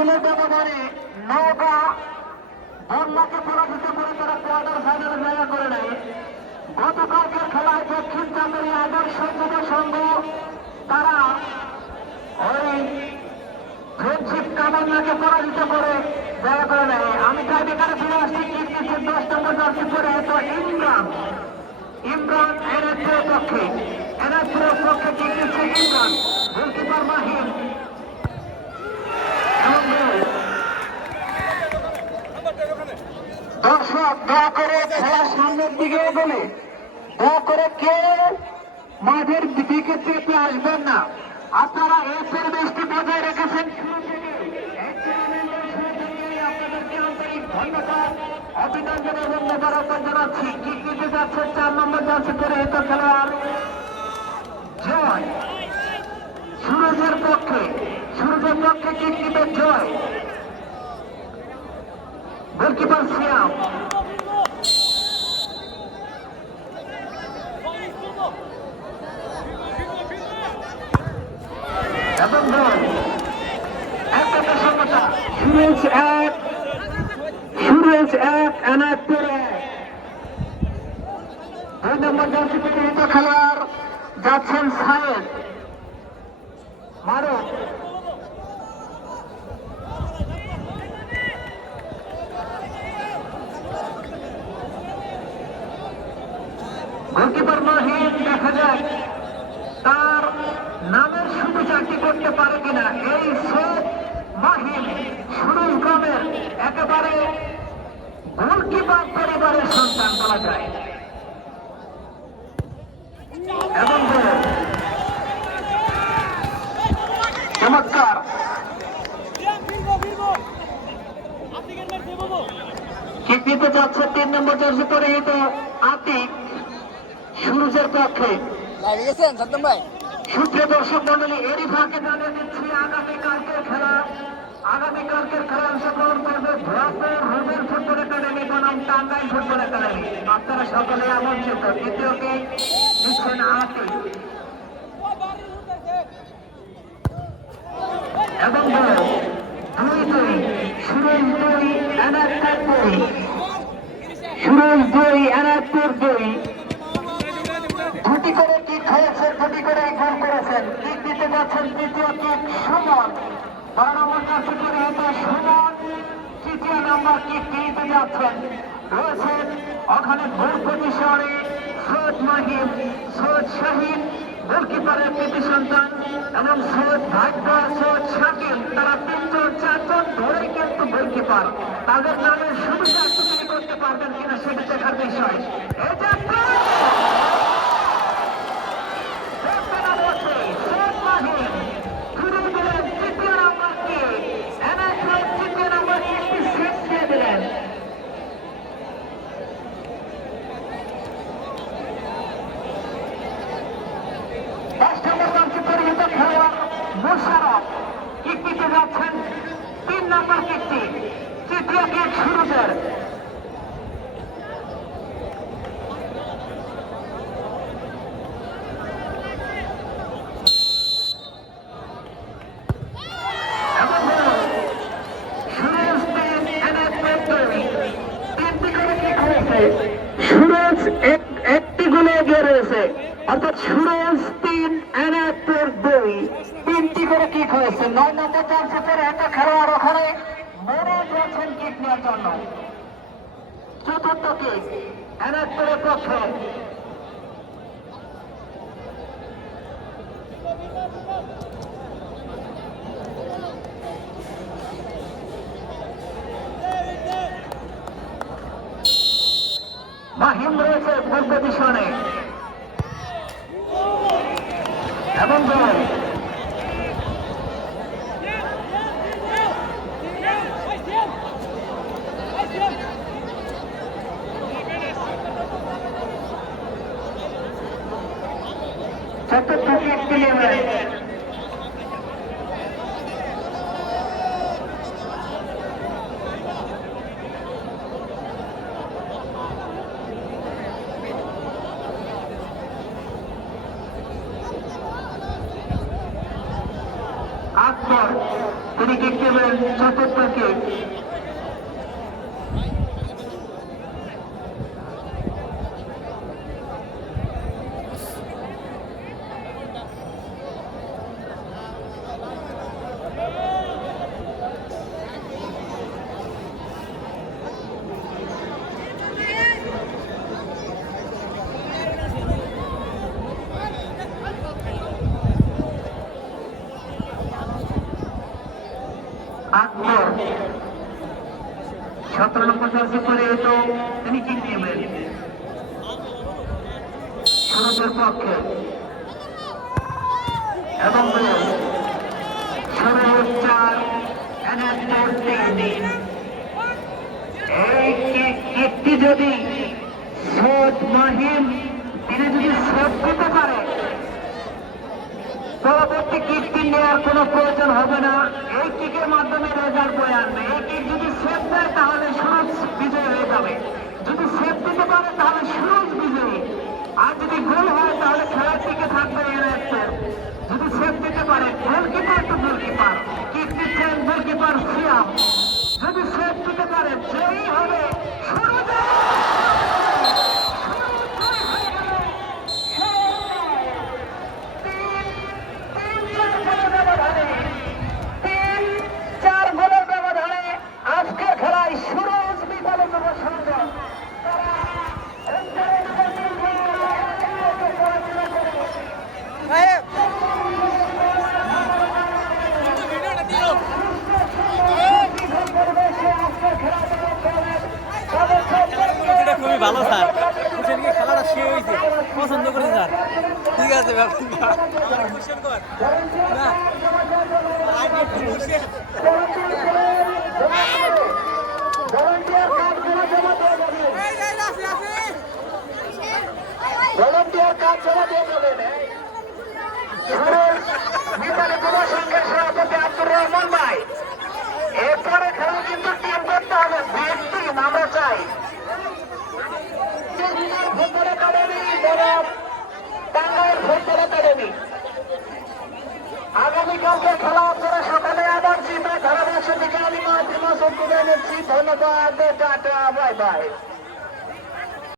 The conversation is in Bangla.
গোলের ব্যবধানে নওগাঁ বন্যাকে পরাজিত করে তারা কোয়ার্টার ফাইনালে জায়গা করে নেয়। গতকালকের খেলায় দক্ষিণ চাঁদের আদর্শ যুব সংঘ তারা ওই ফ্রেন্ডশিপ কামান্নাকে পরাজিত করে জায়গা করে নেয়। আমি টাইব্রেকারে ফিরে আসছি, কিস্তিতে 10 নম্বর জার্সি পরে তো ইমরান এনায়তপুরের পক্ষে কি দিচ্ছে ইমরান, গোলকিপার মাহিম দর্শক দয়া করে খেলার সামনের দিকে এগোলে দয়া করে কেউ মাঠের দিকে চেপে আসবেন না। আপনারা এই পরিবেশটি বজায় রেখেছেন আপনাদেরকে আন্তরিক ধন্যবাদ, অভিনন্দন এবং মোবারকবাদ জানাচ্ছি। কিক দিতে যাচ্ছে 4 নম্বর জার্সি পরে এত খেলোয়াড় জয় সুরজের পক্ষে কিক দিতে জয়, গোলকিপার সিয়াম এবং গোল। একটা সমতা সুরেশ 1 এনায়তপুর 1। 2 নম্বর জার্সি পরিহিত খেলোয়াড় যাচ্ছেন সায়েদ মারুফ, গোলকিপার মাহিম দেখা যায় তার নামের শুধু চাকরি করতে পারে কিনা। এই সৈয়দ মাহিম সুরজ গ্রামের একেবারে গোলকিপার পরিবারের সন্তান বলা যায় এবং চমৎকার কিক দিতে যাচ্ছে 3 নম্বর জার্সি পরিহিত আতিক সুরজের পক্ষে। সুপ্রিয় দর্শক মন্ডলী, এরই ফাঁকে জানিয়ে দিচ্ছি আগামীকালকের খেলা অংশগ্রহণ করবে ভরপুর রুবেল ফুটবল একাডেমি বনাম টাঙ্গাইল ফুটবল একাডেমি। আপনারা সকলে আমন্ত্রিত। দ্বিতীয়কে দিচ্ছেন আতিক এবং 2-2 সুরজ 2 এনায়তপুর 2। দুটি করে কিক হয়েছে, দুটি করে গোল করেছেন। কিক দিতে যাচ্ছেন তৃতীয় কিক সুমন, 12 নম্বর জার্সি পরিহিত সুমন তৃতীয় নম্বর কিক দিতে যাচ্ছেন। রয়েছেন ওখানে গোল পজিশনে সৈয়দ মাহিম, সৈয়দ শাহিদ গোলকিপারের কৃতি সন্তান এবং সৈয়দ ভাগ্য, সৈয়দ শাকিল, তারা 3-4জন ধরেই কিন্তু গোলকিপার। তাদের নামের সুবিধা তৈরি করতে পারবেন কিনা সেটা দেখার বিষয়। এটা মোশারফ কিক দিতে যাচ্ছেন 3 নম্বর কিকটি, তৃতীয় কিক সুরজের। সুরজ একটি গোলে এগিয়ে রয়েছে, অর্থাৎ সুরজ 3 এনায়তপুর 2, 3টি করে কিক হয়েছে। 9 নম্বর জার্সি পরে একটা খেলোয়াড় ওখানে মনে যাচ্ছেন কিক নেওয়ার জন্য। চতুর্থ কিক এনায়তপুরের পক্ষে, মাহিম রয়েছে গোল পজিশনে এবং গোল। চতুর্থ কিক দিলেন আকবর, তিনি কিক নেবেন চতুর্থ কিক। আকবর 17 নম্বর জার্সি পরে তো তিনি কিক নেবেন সুরজের পক্ষে এবং সুরজ 4 এনাজপুর 3। এই কিকটি যদি সৈয়দ মাহিম তিনি যদি সেভ করতে পারে পরবর্তী কিকটি নেওয়ার কোনো প্রয়োজন হবে না। এই কিকের মাধ্যমে রেজাল্ট বয়ে আনবে। এই কিক যদি সেভ দেয় তাহলে সুরজ বিজয়ী হয়ে যাবে। যদি সেভ দিতে পারে তাহলে সুরজ বিজয়ী। আর যদি গোল হয় তাহলে খেলার দিকে থাকবে এনায়েতপুর। যদি সেভ দিতে পারে গোলকিপার তো গোলকিপার, কিক দিচ্ছেন গোলকিপার সিয়াম। যদি সেভ দিতে পারে জয়ী হবে সুরজ। খুবই ভালো স্যার, খেলাটা সে হয়েছে পছন্দ করে স্যার। ঠিক আছে ভলান্টিয়ার কাজ জমা দিয়ে দেবেন। মিতালি যুব সংঘের সভাপতি আব্দুর রহমান ভাই, এরপরে খেলা কিন্তু টিম করতে হবে। টিম আমরা চাই ফুটবল একাডেমি বনাম টাঙ্গাইল ফুটবল একাডেমি। আগামীকালকে খেলা আপনারা সকালে আবার জিতে ধারাভাষ্য দিকে আমি মাসুদ তুলে নিচ্ছি। ধন্যবাদ, টাটা, বাই বাই।